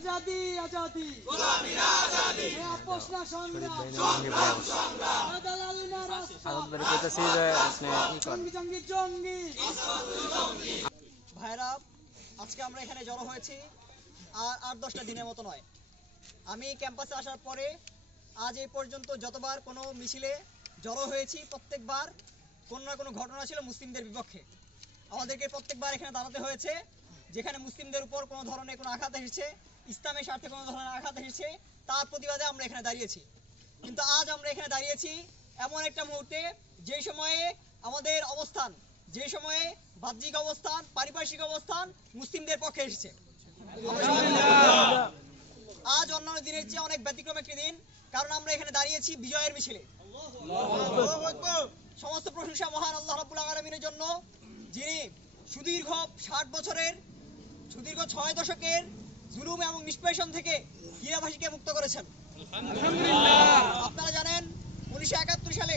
আজাদি আজাদি। এ আপোষ না সংগ্রাম দালালি না রাস্তা। আজাদ বের করতেছি যে আপনি ই করেন? জঙ্গি জঙ্গি জঙ্গি। ভাইরা আজকে আমরা এখানে জড়ো হয়েছি আর আট দশটা দিনের মতো নয়। আমি ক্যাম্পাসে আসার পরে আজ এই পর্যন্ত যতবার কোনো মিছিলে জড়ো হয়েছি প্রত্যেকবার কোনো না কোনো ঘটনা ছিল মুসলিমদের বিপক্ষে। আমাদেরকে প্রত্যেকবার এখানে দাঁড়াতে হয়েছে যেখানে মুসলিমদের উপর কোনো ধরনের কোনো আঘাত এসেছে ইসলামের স্বার্থে কোনো ধরনের আঘাত এসেছে, তার প্রতিবাদে আমরা এখানে দাঁড়িয়েছি। কিন্তু আজ আমরা এখানে দাঁড়িয়েছি এমন একটা মুহূর্তে, যে সময়ে আমাদের অবস্থান, যে সময়ে বাহ্যিক অবস্থান, পারিপার্শ্বিক অবস্থান মুসলিমদের পক্ষে এসেছে। আজ অন্যান্য দিনের চেয়ে অনেক ব্যতিক্রম একটি দিন, কারণ আমরা এখানে দাঁড়িয়েছি বিজয়ের মিছিলে। সমস্ত প্রশংসা মহান আল্লাহ রাব্বুল আলামিনের জন্য, যিনি সুদীর্ঘ ষাট বছরের, সুদীর্ঘ ছয় দশকের জুলুম এবং নিষ্পেষণ থেকে গিরাভাসীকে মুক্ত করেছেন। আপনারা জানেন উনিশশো একাত্তর সালে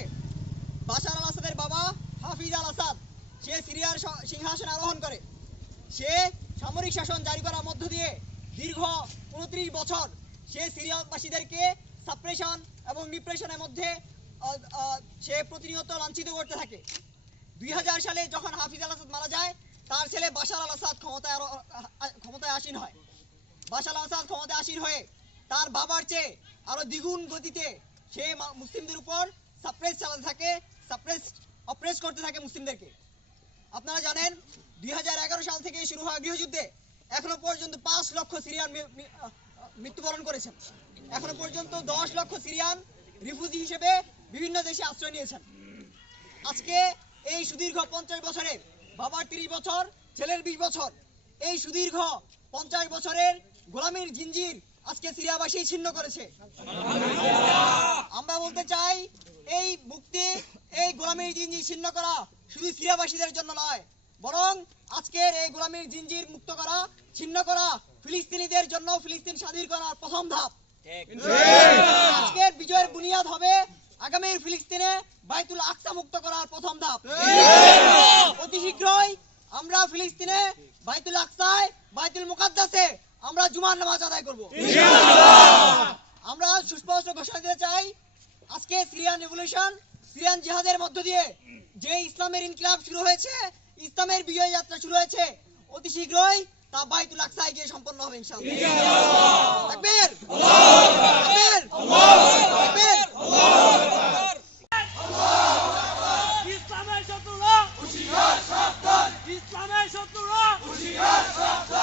বাশার আল আসাদের বাবা হাফিজ আল আসাদ সে সিরিয়ার সিংহাসনে আরোহণ করে। সে সামরিক শাসন জারি করার মধ্য দিয়ে দীর্ঘ উনত্রিশ বছর সে সিরিয়াবাসীদেরকে সাপ্রেশন এবং ডিপ্রেশনের মধ্যে সে প্রতিনিয়ত লাঞ্ছিত করতে থাকে। দুই হাজার সালে যখন হাফিজ আল আসাদ মারা যায় তার ছেলে বাশার আল আসাদ ক্ষমতায় ক্ষমতায় আসীন হয়। বাশার আসাদ ক্ষমতায় আসীন হয়ে তার বাবার চেয়ে আরও দ্বিগুণ গতিতে সে মুসলিমদের উপর সাপ্রেস চালাতে থাকে সাপ্রেস অপ্রেস করতে থাকে মুসলিমদেরকে। আপনারা জানেন, দুই হাজার এগারো সাল থেকে শুরু হওয়া গৃহযুদ্ধে এখনও পর্যন্ত পাঁচ লক্ষ সিরিয়ান মৃত্যুবরণ করেছেন। এখনও পর্যন্ত দশ লক্ষ সিরিয়ান রিফিউজি হিসেবে বিভিন্ন দেশে আশ্রয় নিয়েছেন। আজকে এই সুদীর্ঘ পঞ্চাশ বছরের, বাবার তিরিশ বছর, ছেলের বিশ বছর, এই সুদীর্ঘ পঞ্চাশ বছরের গোলামীর জিঞ্জির আজকে সিরিয়াবাসী ছিন্ন করেছে। আমরা বলতে চাই, এই মুক্তি, এই গোলামীর জিঞ্জির ছিন্ন করা শুধু সিরিয়াবাসীদের জন্য নয়, বরং আজকের এই গোলামীর জিঞ্জির মুক্ত করা, ছিন্ন করা ফিলিস্তিনিদের জন্য ফিলিস্তিন স্বাধীন করার প্রথম ধাপ। আজকের বিজয়ের বুনিয়াদ হবে আগামীর ফিলিস্তিনে বাইতুল আকসা মুক্ত করার প্রথম ধাপ। অতি শীঘ্রই আমরা ফিলিস্তিনে বাইতুল আকসায় বাইতুল মুকাদ্দাসে আমরা জুমার নামাজ আদায় করব। আমরা সুস্পষ্ট ঘোষণা দিতে চাই আজকে সিরিয়ান রেভলিউশন সিরিয়ান জিহাদের মধ্য দিয়ে যে ইসলামের ইনকিলাব শুরু হয়েছে ইসলামের বিজয় যাত্রা শুরু হয়েছে অতি শীঘ্রই তা বাইতুল আকসায় গিয়ে সম্পন্ন হবে ইনশাআল্লাহ। তাকবীর ইসলামের শত্রুরা! হুশিয়ার সাবধান! ইসলামের শত্রুরা! হুশিয়ার সাবধান!